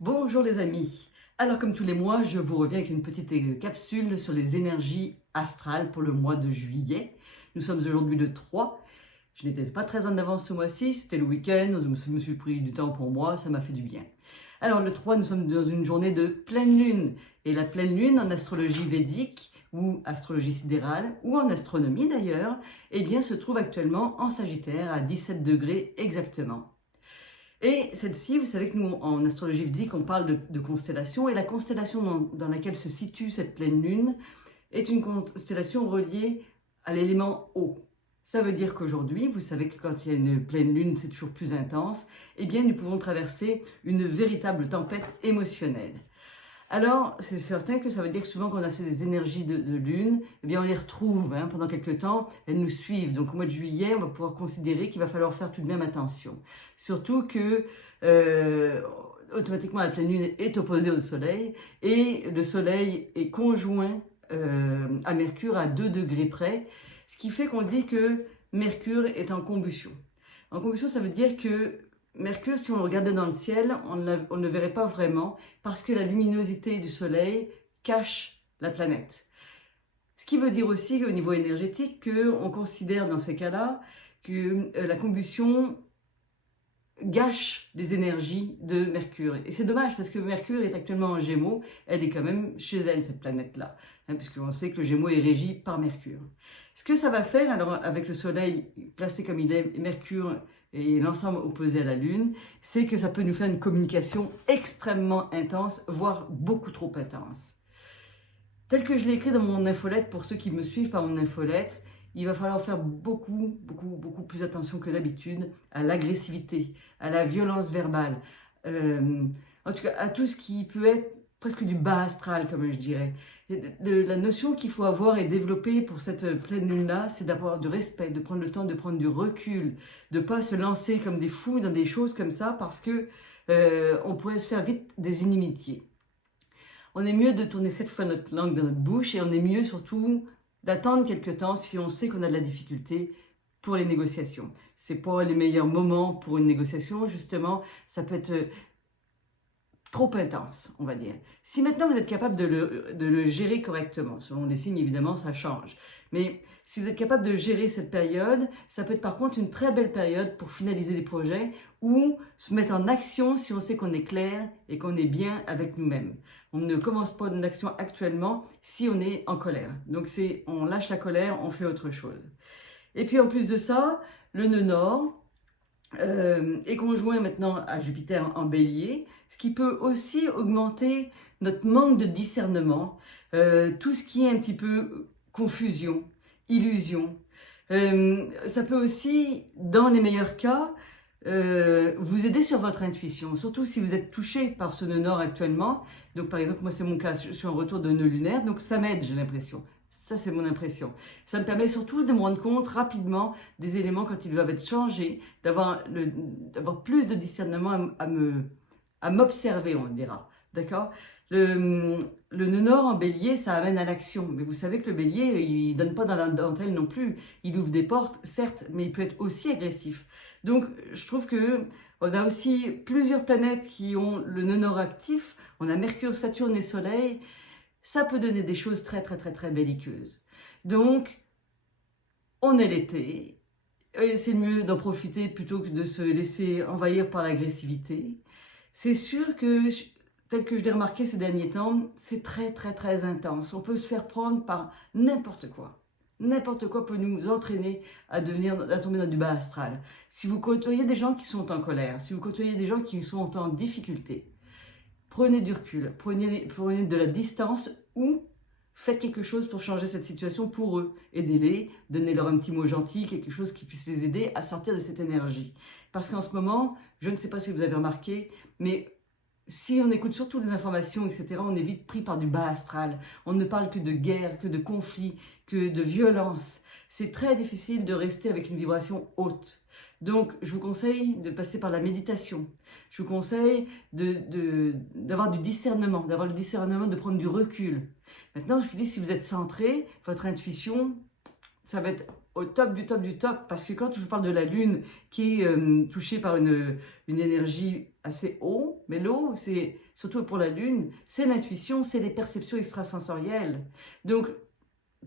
Bonjour les amis. Alors comme tous les mois, je vous reviens avec une petite capsule sur les énergies astrales pour le mois de juillet. Nous sommes aujourd'hui le 3. Je n'étais pas très en avance ce mois-ci, c'était le week-end, je me suis pris du temps pour moi, ça m'a fait du bien. Alors le 3, nous sommes dans une journée de pleine lune. Et la pleine lune en astrologie védique, ou astrologie sidérale, ou en astronomie d'ailleurs, eh bien se trouve actuellement en Sagittaire à 17 degrés exactement. Et celle-ci, vous savez que nous, en astrologie védique, on parle de constellation, et la constellation dans laquelle se situe cette pleine lune est une constellation reliée à l'élément eau. Ça veut dire qu'aujourd'hui, vous savez que quand il y a une pleine lune, c'est toujours plus intense, eh bien nous pouvons traverser une véritable tempête émotionnelle. Alors, c'est certain que ça veut dire que souvent quand on a ces énergies de lune, eh bien on les retrouve pendant quelques temps, elles nous suivent. Donc au mois de juillet, on va pouvoir considérer qu'il va falloir faire tout de même attention. Surtout que automatiquement la pleine lune est opposée au soleil et le soleil est conjoint à Mercure à 2 degrés près, ce qui fait qu'on dit que Mercure est en combustion. En combustion, ça veut dire que Mercure, si on le regardait dans le ciel, on ne le verrait pas vraiment parce que la luminosité du Soleil cache la planète. Ce qui veut dire aussi qu'au niveau énergétique, qu'on considère dans ces cas-là que la combustion gâche les énergies de Mercure. Et c'est dommage parce que Mercure est actuellement en Gémeaux, elle est quand même chez elle, cette planète-là, puisqu'on sait que le Gémeaux est régi par Mercure. Ce que ça va faire, alors avec le Soleil placé comme il est, Mercure et l'ensemble opposé à la Lune, c'est que ça peut nous faire une communication extrêmement intense, voire beaucoup trop intense. Tel que je l'ai écrit dans mon infolette, pour ceux qui me suivent par mon infolette, il va falloir faire beaucoup plus attention que d'habitude à l'agressivité, à la violence verbale, en tout cas à tout ce qui peut être presque du bas astral, comme je dirais. La notion qu'il faut avoir et développer pour cette pleine lune-là, c'est d'avoir du respect, de prendre le temps de prendre du recul, de ne pas se lancer comme des fous dans des choses comme ça, parce que on pourrait se faire vite des inimitiés. On est mieux de tourner 7 fois notre langue dans notre bouche et on est mieux surtout d'attendre quelques temps si on sait qu'on a de la difficulté pour les négociations. C'est pas les meilleurs moments pour une négociation, justement, ça peut être trop intense, on va dire. Si maintenant vous êtes capable de le gérer correctement, selon les signes évidemment ça change, mais si vous êtes capable de gérer cette période, ça peut être par contre une très belle période pour finaliser des projets ou se mettre en action si on sait qu'on est clair et qu'on est bien avec nous-mêmes. On ne commence pas une action actuellement si on est en colère. Donc on lâche la colère, on fait autre chose. Et puis en plus de ça, le nœud nord, est conjoint maintenant à Jupiter en bélier, ce qui peut aussi augmenter notre manque de discernement, tout ce qui est un petit peu confusion, illusion. Ça peut aussi, dans les meilleurs cas, vous aider sur votre intuition, surtout si vous êtes touché par ce nœud nord actuellement. Donc par exemple, moi c'est mon cas, je suis en retour de nœud lunaire, donc ça m'aide, j'ai l'impression. Ça, c'est mon impression. Ça me permet surtout de me rendre compte rapidement des éléments quand ils doivent être changés, d'avoir plus de discernement à m'observer, on dira. D'accord? Le nœud nord en bélier, ça amène à l'action. Mais vous savez que le bélier, il ne donne pas dans la dentelle non plus. Il ouvre des portes, certes, mais il peut être aussi agressif. Donc, je trouve que on a aussi plusieurs planètes qui ont le nœud nord actif. On a Mercure, Saturne et Soleil. Ça peut donner des choses très belliqueuses. Donc, on est l'été, c'est mieux d'en profiter plutôt que de se laisser envahir par l'agressivité. C'est sûr que, tel que je l'ai remarqué ces derniers temps, c'est très intense. On peut se faire prendre par n'importe quoi. N'importe quoi peut nous entraîner à tomber dans du bas astral. Si vous côtoyez des gens qui sont en colère, si vous côtoyez des gens qui sont en difficulté, prenez du recul, prenez de la distance ou faites quelque chose pour changer cette situation pour eux. Aidez-les, donnez-leur un petit mot gentil, quelque chose qui puisse les aider à sortir de cette énergie. Parce qu'en ce moment, je ne sais pas si vous avez remarqué, mais si on écoute surtout les informations, etc., on est vite pris par du bas astral. On ne parle que de guerre, que de conflit, que de violence. C'est très difficile de rester avec une vibration haute. Donc, je vous conseille de passer par la méditation. Je vous conseille d'avoir du discernement, d'avoir le discernement, de prendre du recul. Maintenant, je vous dis, si vous êtes centré, votre intuition, ça va être au top du top du top. Parce que quand je vous parle de la Lune qui est touchée par une énergie assez haut, mais l'eau, c'est surtout pour la Lune, c'est l'intuition, c'est les perceptions extrasensorielles. Donc,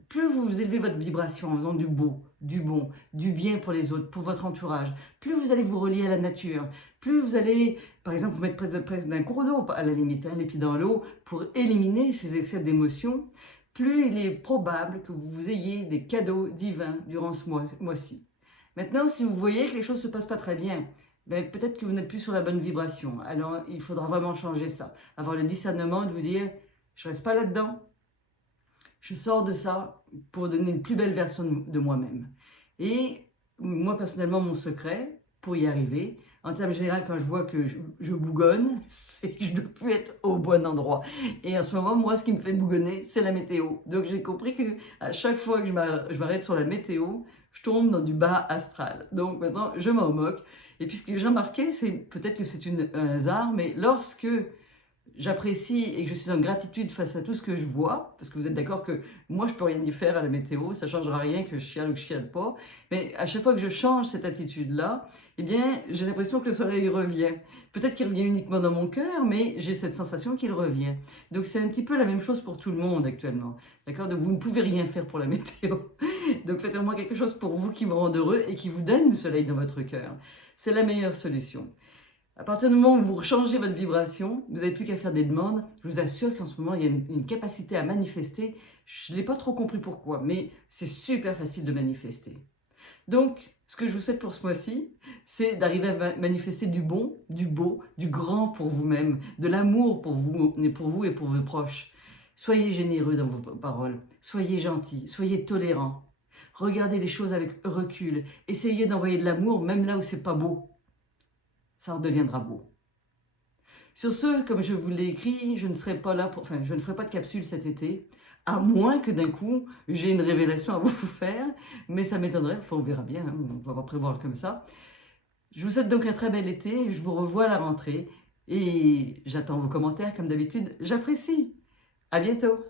plus vous élevez votre vibration en faisant du beau, du bon, du bien pour les autres, pour votre entourage, plus vous allez vous relier à la nature, plus vous allez, par exemple, vous mettre près d'un cours d'eau, à la limite, les pieds dans l'eau, pour éliminer ces excès d'émotions, plus il est probable que vous ayez des cadeaux divins durant ce mois-ci. Maintenant, si vous voyez que les choses ne se passent pas très bien, ben, peut-être que vous n'êtes plus sur la bonne vibration. Alors, il faudra vraiment changer ça. Avoir le discernement de vous dire, je ne reste pas là-dedans, je sors de ça pour donner une plus belle version de moi-même. Et moi, personnellement, mon secret pour y arriver, en termes généraux, quand je vois que je bougonne, c'est que je ne dois plus être au bon endroit. Et en ce moment, moi, ce qui me fait bougonner, c'est la météo. Donc, j'ai compris qu'à chaque fois que je m'arrête sur la météo, je tombe dans du bas astral. Donc, maintenant, je m'en moque. Et puis, ce que j'ai remarqué, c'est peut-être que c'est un hasard, mais lorsque j'apprécie et que je suis en gratitude face à tout ce que je vois, parce que vous êtes d'accord que moi je peux rien y faire à la météo, ça ne changera rien que je chiale ou que je chiale pas, mais à chaque fois que je change cette attitude-là, eh bien j'ai l'impression que le soleil revient. Peut-être qu'il revient uniquement dans mon cœur, mais j'ai cette sensation qu'il revient. Donc c'est un petit peu la même chose pour tout le monde actuellement, d'accord? Donc vous ne pouvez rien faire pour la météo. Donc faites au moins quelque chose pour vous qui vous rend heureux et qui vous donne du soleil dans votre cœur. C'est la meilleure solution. À partir du moment où vous changez votre vibration, vous n'avez plus qu'à faire des demandes. Je vous assure qu'en ce moment, il y a une capacité à manifester. Je n'ai pas trop compris pourquoi, mais c'est super facile de manifester. Donc, ce que je vous souhaite pour ce mois-ci, c'est d'arriver à manifester du bon, du beau, du grand pour vous-même, de l'amour pour vous et pour vos proches. Soyez généreux dans vos paroles, soyez gentils, soyez tolérants. Regardez les choses avec recul. Essayez d'envoyer de l'amour même là où c'est pas beau. Ça redeviendra beau. Sur ce, comme je vous l'ai écrit, je ne serai pas là je ne ferai pas de capsule cet été, à moins que d'un coup, j'ai une révélation à vous faire, mais ça m'étonnerait, enfin on verra bien, hein, on va pas prévoir comme ça. Je vous souhaite donc un très bel été, je vous revois à la rentrée, et j'attends vos commentaires comme d'habitude, j'apprécie. À bientôt.